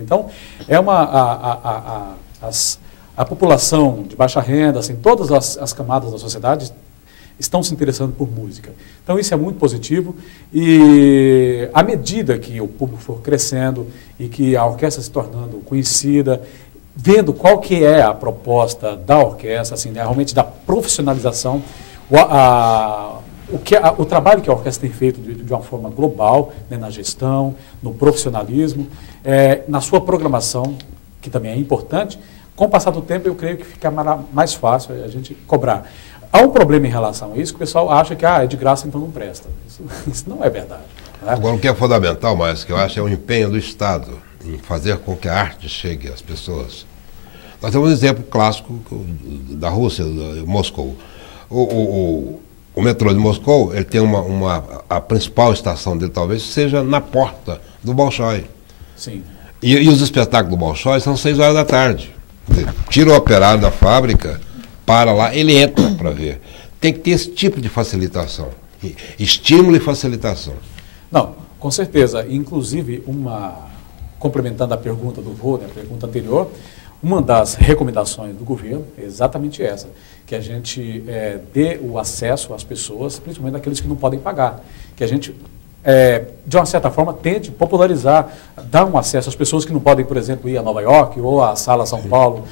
Então, é a população de baixa renda, assim, todas as camadas da sociedade estão se interessando por música. Então, isso é muito positivo e à medida que o público for crescendo e que a orquestra se tornando conhecida, vendo qual que é a proposta da orquestra, assim, né, realmente da profissionalização, o trabalho que a orquestra tem feito de uma forma global, né, na gestão, no profissionalismo, na sua programação, que também é importante, com o passar do tempo eu creio que fica mais fácil a gente cobrar. Há um problema em relação a isso, que o pessoal acha que é de graça, então não presta. Isso não é verdade. Né? Agora, o que é fundamental, mas que eu acho é o empenho do Estado em fazer com que a arte chegue às pessoas. Nós temos um exemplo clássico da Rússia, de Moscou. O metrô de Moscou, ele tem a principal estação dele talvez seja na porta do Bolshoi. Sim. E os espetáculos do Bolshoi são 6 horas da tarde. Tira o operário da fábrica, para lá, ele entra para ver. Tem que ter esse tipo de facilitação. Estímulo e facilitação. Não, com certeza. Inclusive, complementando a pergunta do vô, né, a pergunta anterior, uma das recomendações do governo é exatamente essa, que a gente dê o acesso às pessoas, principalmente aqueles que não podem pagar, que a gente, de uma certa forma, tente popularizar, dar um acesso às pessoas que não podem, por exemplo, ir a Nova York ou à Sala São Paulo,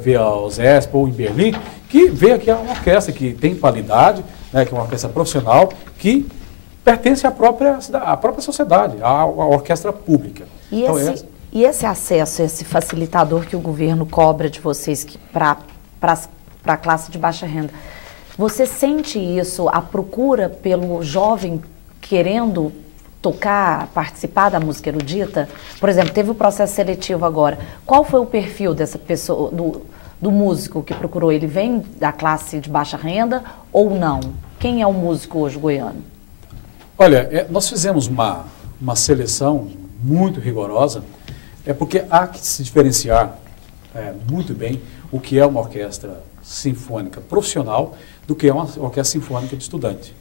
ver ao ZESP ou em Berlim, que vê aqui uma orquestra que tem qualidade, né, que é uma orquestra profissional, que pertence à própria sociedade, à orquestra pública. E esse acesso, esse facilitador que o governo cobra de vocês para a classe de baixa renda, você sente isso, a procura pelo jovem querendo tocar, participar da música erudita? Por exemplo, teve o processo seletivo agora. Qual foi o perfil dessa pessoa, do músico que procurou? Ele vem da classe de baixa renda ou não? Quem é o músico hoje goiano? Olha, nós fizemos uma seleção muito rigorosa, porque há que se diferenciar muito bem o que é uma orquestra sinfônica profissional do que é uma orquestra sinfônica de estudante.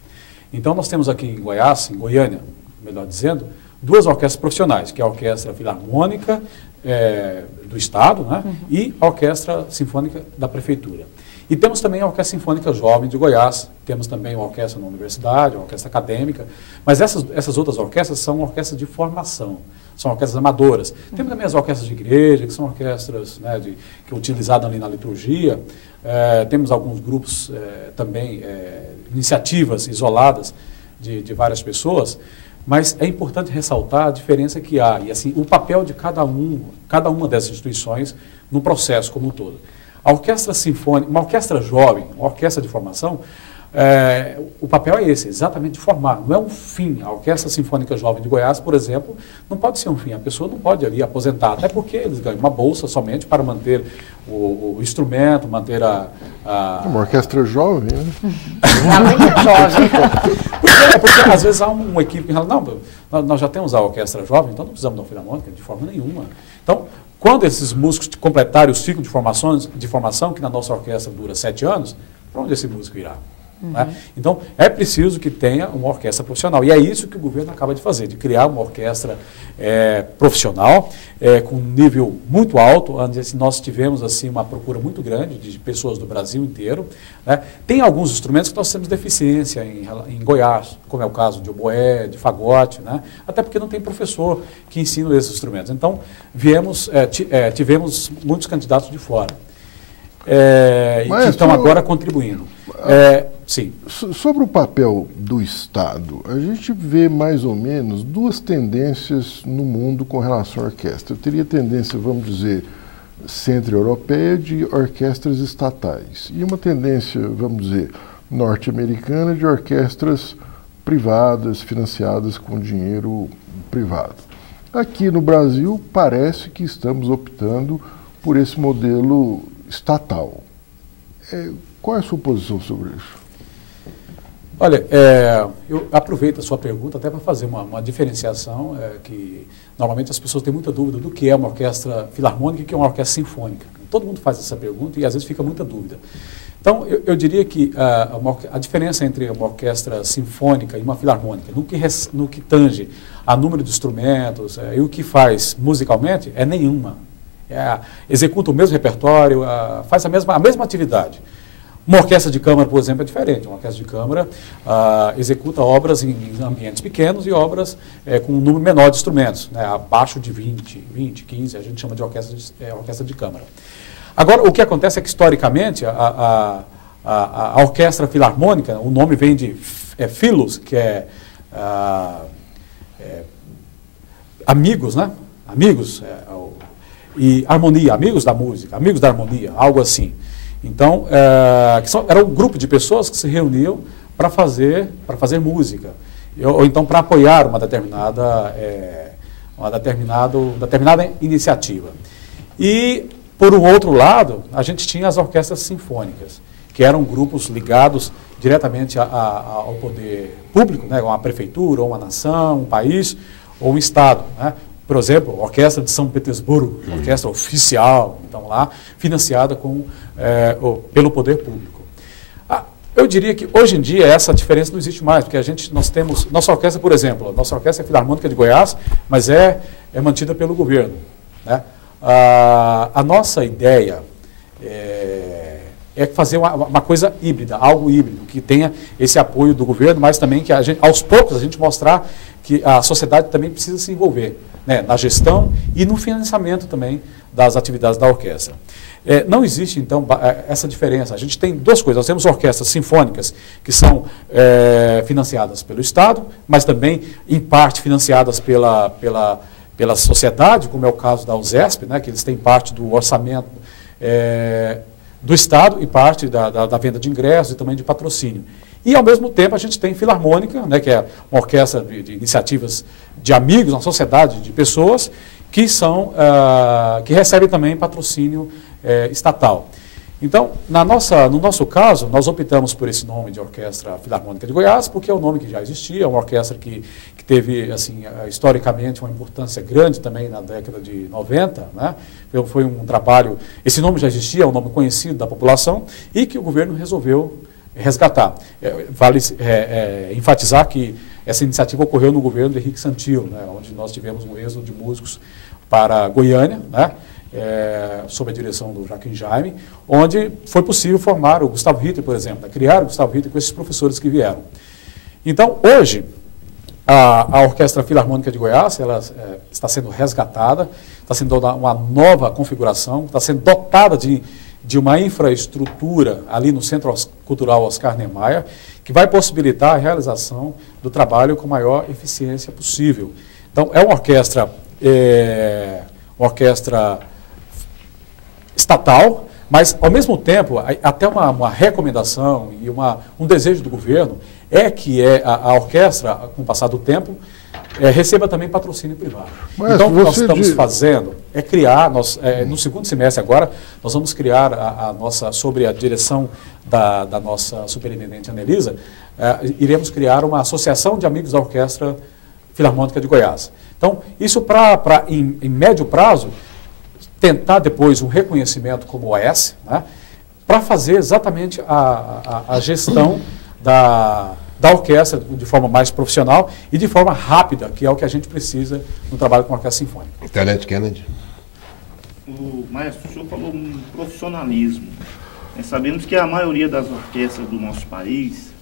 Então, nós temos aqui em Goiás, em Goiânia, melhor dizendo, 2 orquestras profissionais, que é a Orquestra Filarmônica do Estado, né, e a Orquestra Sinfônica da Prefeitura. E temos também a Orquestra Sinfônica Jovem de Goiás, temos também uma orquestra na universidade, uma orquestra acadêmica, mas essas outras orquestras são orquestras de formação, são orquestras amadoras. Temos também as orquestras de igreja, que são orquestras, né, que é utilizadas ali na liturgia. Temos alguns grupos também, iniciativas isoladas de várias pessoas, mas é importante ressaltar a diferença que há e assim, o papel de cada uma dessas instituições no processo como um todo. A orquestra sinfônica, uma orquestra jovem, uma orquestra de formação, o papel é esse, exatamente de formar, não é um fim. A Orquestra Sinfônica Jovem de Goiás, por exemplo, não pode ser um fim, a pessoa não pode ali aposentar, até porque eles ganham uma bolsa somente para manter o instrumento, manter Uma orquestra jovem, né? Jovem. Porque às vezes há uma equipe que fala, não, nós já temos a orquestra jovem, então não precisamos da filarmônica de forma nenhuma. Então, quando esses músicos completarem o ciclo de formação, que na nossa orquestra dura 7 anos, para onde esse músico irá? Né? Então, é preciso que tenha uma orquestra profissional. E é isso que o governo acaba de fazer, de criar uma orquestra profissional, com um nível muito alto, onde nós tivemos assim, uma procura muito grande de pessoas do Brasil inteiro. Né? Tem alguns instrumentos que nós temos deficiência em Goiás, como é o caso de oboé, de fagote, né? Até porque não tem professor que ensina esses instrumentos. Então, tivemos muitos candidatos de fora. E que estão agora contribuindo. Sim. Sobre o papel do Estado, a gente vê mais ou menos 2 tendências no mundo com relação à orquestra. Eu teria tendência, vamos dizer, centro-europeia de orquestras estatais e uma tendência, vamos dizer, norte-americana de orquestras privadas, financiadas com dinheiro privado. Aqui no Brasil, parece que estamos optando por esse modelo estatal. Qual é a sua posição sobre isso? Olha, eu aproveito a sua pergunta até para fazer uma diferenciação que normalmente as pessoas têm muita dúvida do que é uma orquestra filarmônica e o que é uma orquestra sinfônica. Todo mundo faz essa pergunta e às vezes fica muita dúvida. Então, eu diria que a diferença entre uma orquestra sinfônica e uma filarmônica, no que tange a número de instrumentos e o que faz musicalmente, é nenhuma. Executa o mesmo repertório, faz a mesma atividade. Uma orquestra de câmara, por exemplo, é diferente. Uma orquestra de câmara executa obras em ambientes pequenos e obras com um número menor de instrumentos, né, abaixo de 20, 15, a gente chama de orquestra de câmara. Agora, o que acontece é que, historicamente, a orquestra filarmônica, o nome vem de philos, que é amigos, né? Amigos, e harmonia, amigos da música, amigos da harmonia, algo assim. Então, era um grupo de pessoas que se reuniam para fazer música, ou então para apoiar uma determinada iniciativa. E, por um outro lado, a gente tinha as orquestras sinfônicas, que eram grupos ligados diretamente ao poder público, né, uma prefeitura, ou uma nação, um país, ou um estado, né? Por exemplo, a Orquestra de São Petersburgo, orquestra oficial, então lá, financiada pelo poder público. Eu diria que hoje em dia essa diferença não existe mais, porque nós temos, nossa orquestra, por exemplo, nossa orquestra é Filarmônica de Goiás, mas é mantida pelo governo, né? A nossa ideia é fazer uma coisa híbrida, algo híbrido, que tenha esse apoio do governo, mas também que aos poucos a gente mostrar que a sociedade também precisa se envolver, né, na gestão e no financiamento também das atividades da orquestra. Não existe, então, essa diferença. A gente tem duas coisas. Nós temos orquestras sinfônicas que são financiadas pelo Estado, mas também, em parte, financiadas pela sociedade, como é o caso da USESP, né, que eles têm parte do orçamento do Estado e parte da venda de ingressos e também de patrocínio. E, ao mesmo tempo, a gente tem Filarmônica, né, que é uma orquestra de iniciativas de amigos, uma sociedade de pessoas que recebem também patrocínio estatal. Então, no nosso caso, nós optamos por esse nome de Orquestra Filarmônica de Goiás, porque é um nome que já existia, uma orquestra que teve, assim, historicamente, uma importância grande também na década de 90, né? Foi um trabalho, esse nome já existia, é um nome conhecido da população, e que o governo resolveu resgatar. Vale enfatizar que essa iniciativa ocorreu no governo de Henrique Santil, né, onde nós tivemos um êxodo de músicos para Goiânia, né, sob a direção do Joaquim Jaime, onde foi possível formar o Gustavo Ritter, por exemplo, criar o Gustavo Ritter com esses professores que vieram. Então, hoje, a Orquestra Filarmônica de Goiás, ela está sendo resgatada, está sendo dada uma nova configuração, está sendo dotada de uma infraestrutura ali no Centro Cultural Oscar Niemeyer, que vai possibilitar a realização do trabalho com a maior eficiência possível. Então, é uma orquestra estatal, mas, ao mesmo tempo, até uma recomendação e um desejo do governo é que a orquestra, com o passar do tempo, receba também patrocínio privado. Mas então, o que nós estamos fazendo é criar, no segundo semestre agora, nós vamos criar sob a direção da nossa superintendente Anelisa, iremos criar uma associação de amigos da Orquestra Filarmônica de Goiás. Então, isso em médio prazo, tentar depois um reconhecimento como OS, né, para fazer exatamente a gestão da orquestra de forma mais profissional e de forma rápida, que é o que a gente precisa no trabalho com a orquestra sinfônica. Tenente Kennedy. Maestro, o senhor falou um profissionalismo. Nós sabemos que a maioria das orquestras do nosso país,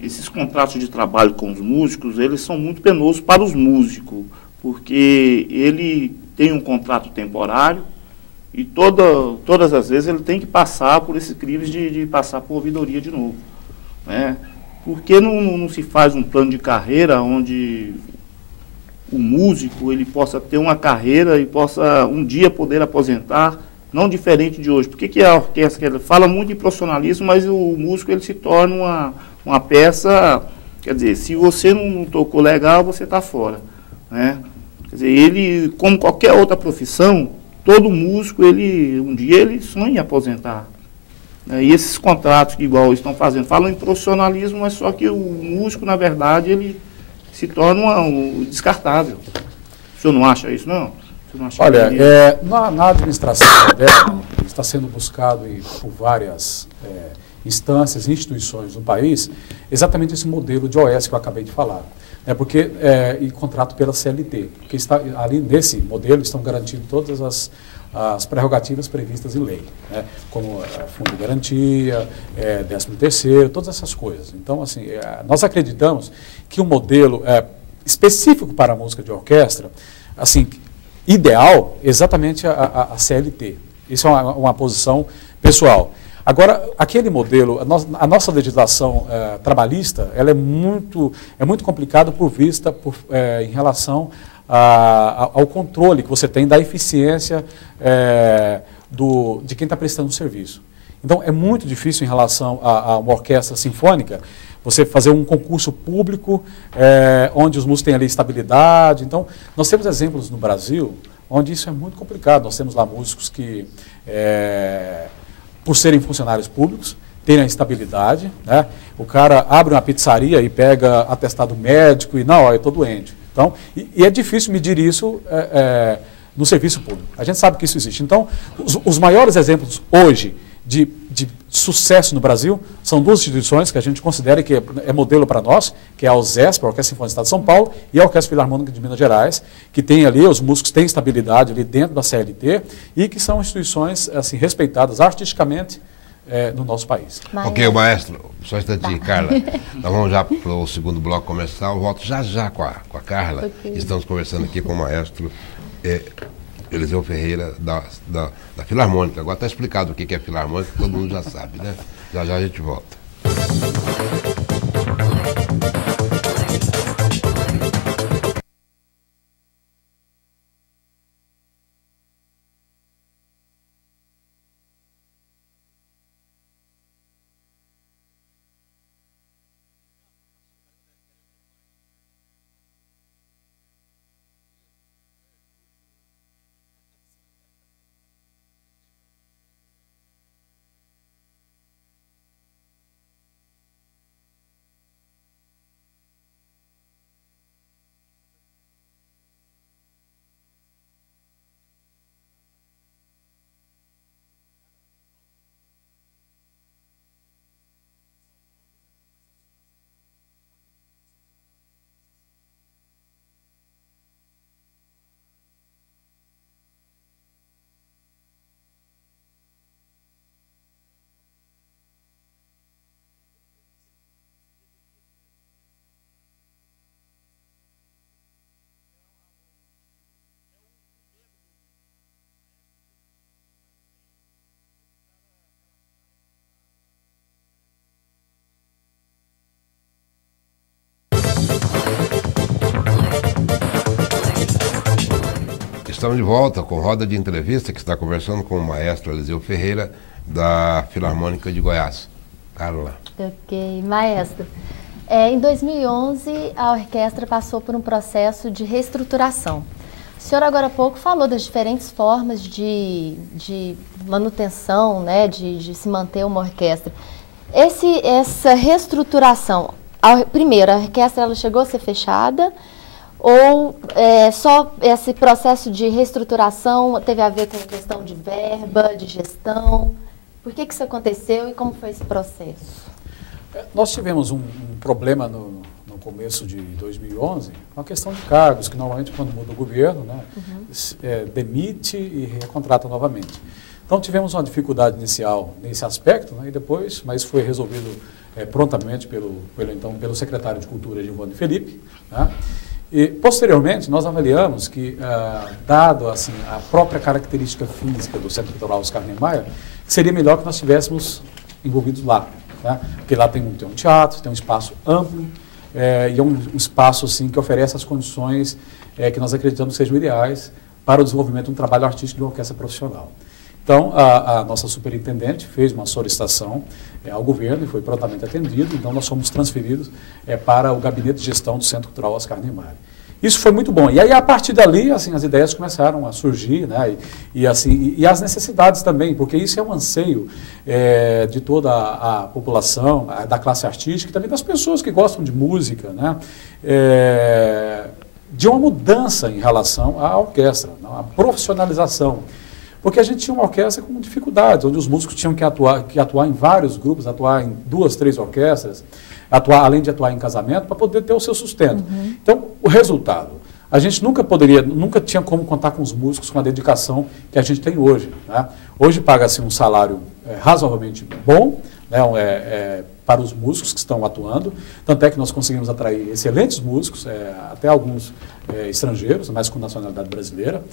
esses contratos de trabalho com os músicos, eles são muito penosos para os músicos, porque ele tem um contrato temporário e todas as vezes ele tem que passar por esses crimes de passar por ouvidoria de novo, né? Por que não se faz um plano de carreira onde o músico ele possa ter uma carreira e possa um dia poder aposentar, não diferente de hoje? Por que a orquestra ela fala muito em profissionalismo, mas o músico ele se torna uma peça, quer dizer, se você não tocou legal, você está fora, né? Quer dizer, ele, como qualquer outra profissão, todo músico, um dia ele sonha em aposentar. E esses contratos que igual estão fazendo, falam em profissionalismo, mas só que o músico, na verdade, ele se torna um descartável. O senhor não acha isso, não? Você não acha Olha, que na administração moderna, está sendo buscado por várias instâncias, instituições no país, exatamente esse modelo de OS que eu acabei de falar. E contrato pela CLT, porque ali nesse modelo estão garantidas todas as prerrogativas previstas em lei, né? Como fundo de garantia, 13º, todas essas coisas. Então, assim, nós acreditamos que o modelo específico para a música de orquestra, assim, ideal, exatamente a CLT. Isso é uma posição pessoal. Agora, aquele modelo, a nossa legislação trabalhista, ela é muito complicada em relação ao controle que você tem da eficiência de quem está prestando o serviço. Então, é muito difícil em relação a uma orquestra sinfônica, você fazer um concurso público onde os músicos têm ali estabilidade. Então, nós temos exemplos no Brasil onde isso é muito complicado. Nós temos lá músicos que, por serem funcionários públicos, têm a estabilidade, né? O cara abre uma pizzaria e pega atestado médico e, não, eu estou doente. Então, e é difícil medir isso no serviço público. A gente sabe que isso existe. Então, os maiores exemplos hoje de sucesso no Brasil são duas instituições que a gente considera que é modelo para nós, que é a OSESP, a Orquestra Sinfônica do Estado de São Paulo, e a Orquestra Filarmônica de Minas Gerais, que tem ali, os músicos têm estabilidade ali dentro da CLT e que são instituições assim, respeitadas artisticamente no nosso país. Ok, maestro, só um instantinho, Carla. Nós vamos já para o segundo bloco comercial. Eu volto já com a Carla. Okay. Estamos conversando aqui com o maestro Eliseu Ferreira, da Filarmônica. Agora está explicado o que é Filarmônica, todo mundo já sabe, né? Já a gente volta. Estamos de volta com roda de entrevista, que está conversando com o maestro Eliseu Ferreira, da Filarmônica de Goiás. Carla. Ok, maestro. Em 2011, a orquestra passou por um processo de reestruturação. O senhor agora há pouco falou das diferentes formas de manutenção, né, de se manter uma orquestra. Essa reestruturação, primeiro, a orquestra ela chegou a ser fechada? Ou só esse processo de reestruturação teve a ver com questão de verba, de gestão? Por que isso aconteceu e como foi esse processo? Nós tivemos um problema no começo de 2011, uma questão de cargos, que normalmente quando muda o governo, né, demite e recontrata novamente. Então tivemos uma dificuldade inicial nesse aspecto, né, e depois, mas foi resolvido prontamente pelo secretário de Cultura, Giovanni Felipe, né. E, posteriormente, nós avaliamos que, dado assim, a própria característica física do Centro Cultural Oscar Niemeyer, seria melhor que nós estivéssemos envolvidos lá, né? Porque lá tem um teatro, tem um espaço amplo, e é um espaço assim, que oferece as condições que nós acreditamos sejam ideais para o desenvolvimento de um trabalho artístico de uma orquestra profissional. Então, a nossa superintendente fez uma solicitação ao governo e foi prontamente atendido. Então, nós fomos transferidos para o gabinete de gestão do Centro Cultural Oscar Niemeyer. Isso foi muito bom. E aí, a partir dali, assim, as ideias começaram a surgir, né? E as necessidades também, porque isso é um anseio de toda a população, da classe artística e também das pessoas que gostam de música, né? de uma mudança em relação à orquestra, a profissionalização. Porque a gente tinha uma orquestra com dificuldades, onde os músicos tinham que atuar em vários grupos, atuar em 2, 3 orquestras, além de atuar em casamento, para poder ter o seu sustento. Então, o resultado, a gente nunca tinha como contar com os músicos com a dedicação que a gente tem hoje. Né? Hoje paga-se um salário razoavelmente bom, né, para os músicos que estão atuando, tanto é que nós conseguimos atrair excelentes músicos, até alguns estrangeiros, mas com nacionalidade brasileira,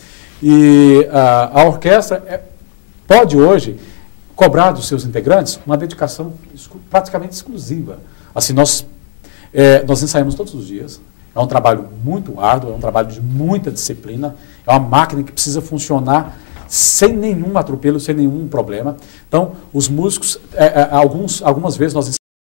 e a orquestra pode hoje cobrar dos seus integrantes uma dedicação praticamente exclusiva. Assim, nós ensaiamos todos os dias, é um trabalho muito árduo, é um trabalho de muita disciplina, é uma máquina que precisa funcionar sem nenhum atropelo, sem nenhum problema. Então, os músicos, algumas vezes nós